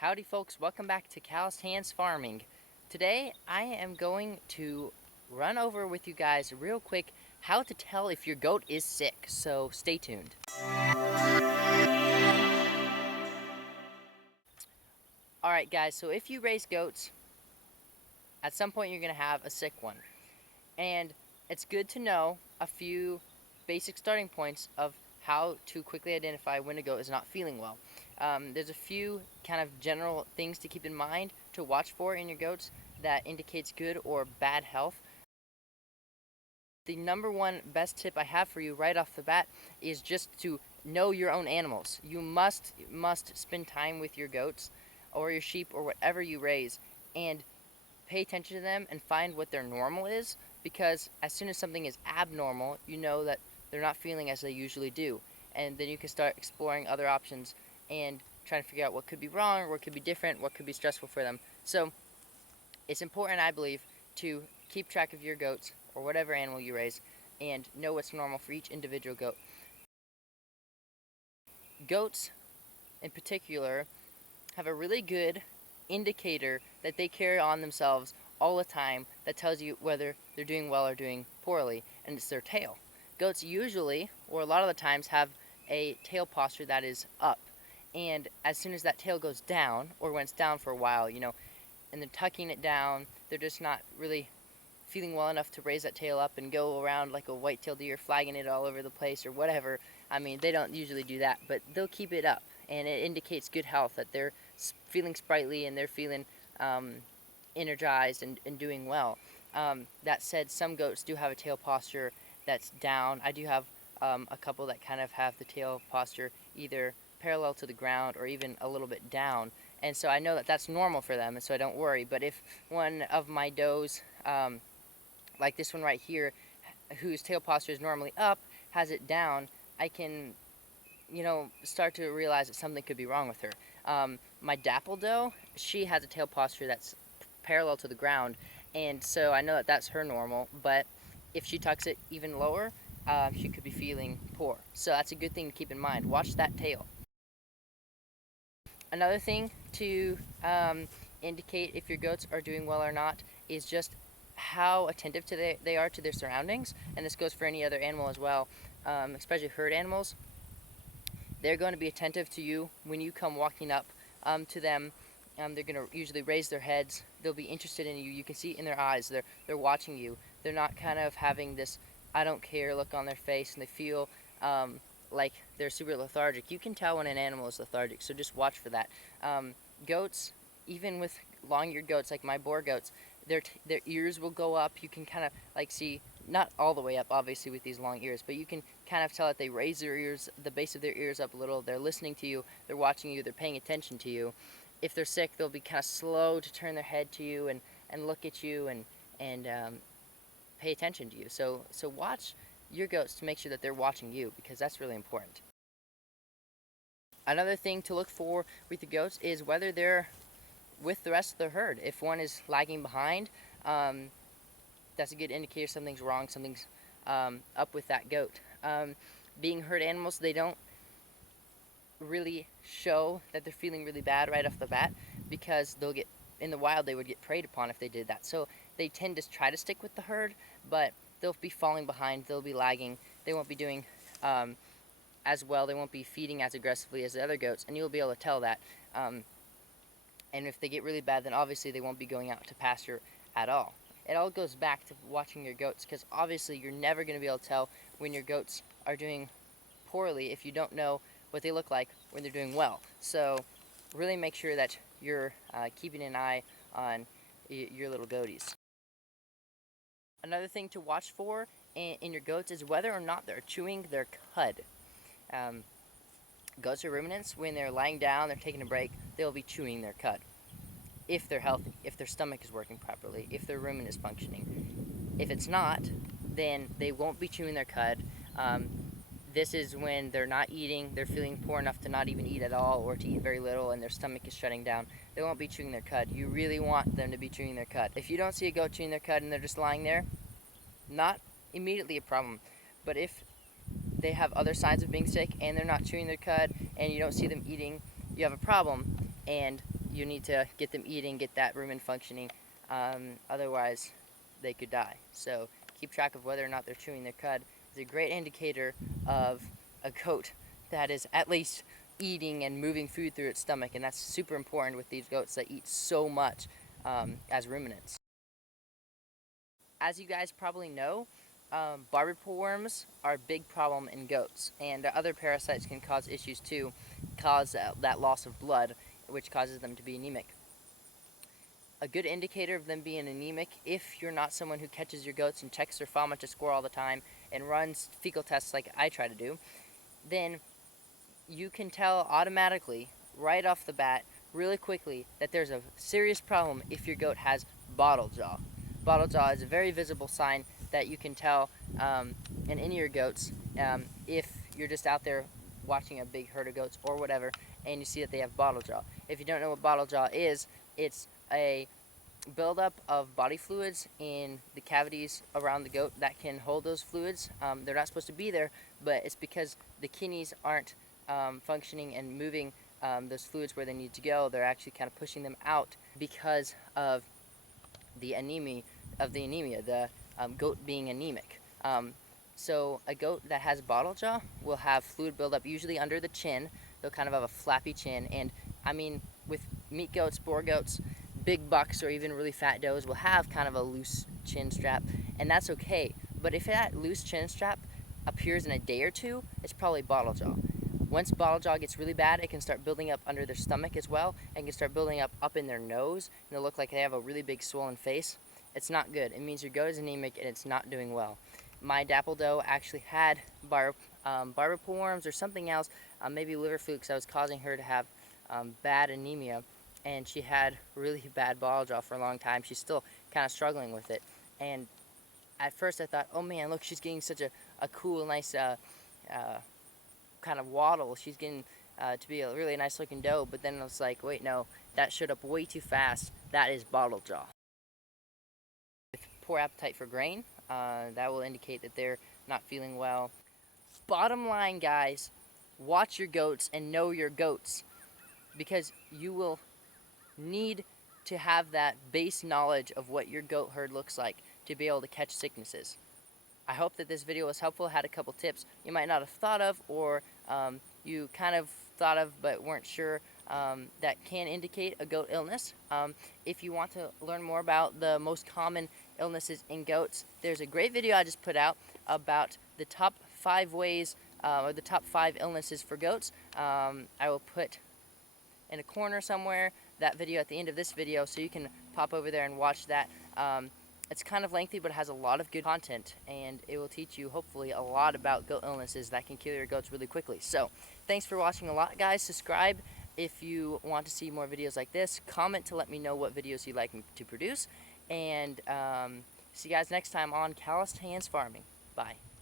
Howdy folks, welcome back to Calloused Hands Farming. Today I am going to run over with you guys real quick how to tell if your goat is sick, so stay tuned. Alright guys, so if you raise goats, at some point you're going to have a sick one. And it's good to know a few basic starting points of how to quickly identify when a goat is not feeling well. There's a few kind of general things to keep in mind to watch for in your goats that indicates good or bad health. The number one best tip I have for you right off the bat is just to know your own animals. You must spend time with your goats or your sheep or whatever you raise and pay attention to them and find what their normal is, because as soon as something is abnormal, you know that they're not feeling as they usually do, and then you can start exploring other options and trying to figure out what could be wrong or what could be different, what could be stressful for them. So it's important, I believe, to keep track of your goats or whatever animal you raise and know what's normal for each individual goat. Goats in particular have a really good indicator that they carry on themselves all the time that tells you whether they're doing well or doing poorly, and it's their tail. Goats usually, or a lot of the times, have a tail posture that is up, and as soon as that tail goes down, or when it's down for a while, and they're tucking it down, they're just not really feeling well enough to raise that tail up and go around like a white-tailed deer, flagging it all over the place or whatever. I mean, they don't usually do that, but they'll keep it up, and it indicates good health, that they're feeling sprightly and they're feeling energized and doing well. That said, some goats do have a tail posture that's down. I do have a couple that kind of have the tail posture either parallel to the ground or even a little bit down, and so I know that that's normal for them, and so I don't worry. But if one of my does, like this one right here, whose tail posture is normally up, has it down, I can start to realize that something could be wrong with her. My dapple doe, she has a tail posture that's parallel to the ground, and so I know that that's her normal, but if she tucks it even lower, she could be feeling poor. So that's a good thing to keep in mind. Watch that tail. Another thing to indicate if your goats are doing well or not is just how attentive they are to their surroundings, and this goes for any other animal as well, especially herd animals. They're going to be attentive to you when you come walking up to them. They're going to usually raise their heads. They'll be interested in you. You can see it in their eyes. They're watching you. They're not kind of having this I don't care look on their face, and they feel like they're super lethargic. You can tell when an animal is lethargic, so just watch for that. Goats, even with long-eared goats like my boar goats, their ears will go up. You can kind of like see, not all the way up obviously with these long ears, but you can kind of tell that they raise their ears, the base of their ears up a little. They're listening to you, they're watching you, they're paying attention to you. If they're sick, they'll be kind of slow to turn their head to you and look at you and pay attention to you. So watch your goats to make sure that they're watching you, because that's really important. Another thing to look for with the goats is whether they're with the rest of the herd. If one is lagging behind, that's a good indicator something's wrong, something's up with that goat. Being herd animals, they don't really show that they're feeling really bad right off the bat, because in the wild they would get preyed upon if they did that. So they tend to try to stick with the herd, but they'll be falling behind, they'll be lagging, they won't be doing as well, they won't be feeding as aggressively as the other goats, and you'll be able to tell that. And if they get really bad, then obviously they won't be going out to pasture at all. It all goes back to watching your goats, because obviously you're never going to be able to tell when your goats are doing poorly if you don't know what they look like when they're doing well. So really make sure that you're keeping an eye on your little goaties. Another thing to watch for in your goats is whether or not they're chewing their cud. Goats are ruminants. When they're lying down, they're taking a break, they'll be chewing their cud. If they're healthy, if their stomach is working properly, if their rumen is functioning. If it's not, then they won't be chewing their cud. This is when they're not eating, they're feeling poor enough to not even eat at all, or to eat very little, and their stomach is shutting down. They won't be chewing their cud. You really want them to be chewing their cud. If you don't see a goat chewing their cud and they're just lying there, not immediately a problem. But if they have other signs of being sick and they're not chewing their cud and you don't see them eating, you have a problem, and you need to get them eating, get that rumen functioning, otherwise they could die. So keep track of whether or not they're chewing their cud. It's a great indicator of a goat that is at least eating and moving food through its stomach, and that's super important with these goats that eat so much as ruminants. As you guys probably know, barber worms are a big problem in goats, and other parasites can cause issues too, cause that loss of blood, which causes them to be anemic. A good indicator of them being anemic, if you're not someone who catches your goats and checks their vomit to score all the time and runs fecal tests like I try to do, then you can tell automatically, right off the bat, really quickly, that there's a serious problem if your goat has bottle jaw. Bottle jaw is a very visible sign that you can tell in any of your goats if you're just out there watching a big herd of goats or whatever and you see that they have bottle jaw. If you don't know what bottle jaw is, it's a buildup of body fluids in the cavities around the goat that can hold those fluids. They're not supposed to be there, but it's because the kidneys aren't functioning and moving those fluids where they need to go. They're actually kind of pushing them out because of the anemia, the goat being anemic. So a goat that has bottle jaw will have fluid buildup usually under the chin. They'll kind of have a flappy chin, and I mean, with meat goats, boar goats, big bucks, or even really fat does will have kind of a loose chin strap, and that's okay. But if that loose chin strap appears in a day or two, it's probably bottle jaw. Once bottle jaw gets really bad, it can start building up under their stomach as well, and can start building up in their nose, and they'll look like they have a really big swollen face. It's not good. It means your goat is anemic and it's not doing well. My dapple doe actually had barber worms or something else, maybe liver flukes that was causing her to have bad anemia, and she had really bad bottle jaw for a long time. She's still kind of struggling with it, and at first I thought, oh man, look, she's getting such a cool, nice kind of waddle. She's getting to be a really nice looking doe, but then I was like, wait, no, that showed up way too fast. That is bottle jaw. With poor appetite for grain, that will indicate that they're not feeling well. Bottom line, guys, watch your goats and know your goats, because you will need to have that base knowledge of what your goat herd looks like to be able to catch sicknesses. I hope that this video was helpful, had a couple tips you might not have thought of, or you kind of thought of but weren't sure that can indicate a goat illness. If you want to learn more about the most common illnesses in goats, there's a great video I just put out about the top 5 ways or the top 5 illnesses for goats. I will put in a corner somewhere that video at the end of this video, so you can pop over there and watch that. It's kind of lengthy, but it has a lot of good content, and it will teach you, hopefully, a lot about goat illnesses that can kill your goats really quickly. So, thanks for watching a lot, guys. Subscribe if you want to see more videos like this. Comment to let me know what videos you'd like me to produce. And see you guys next time on Calloused Hands Farming. Bye.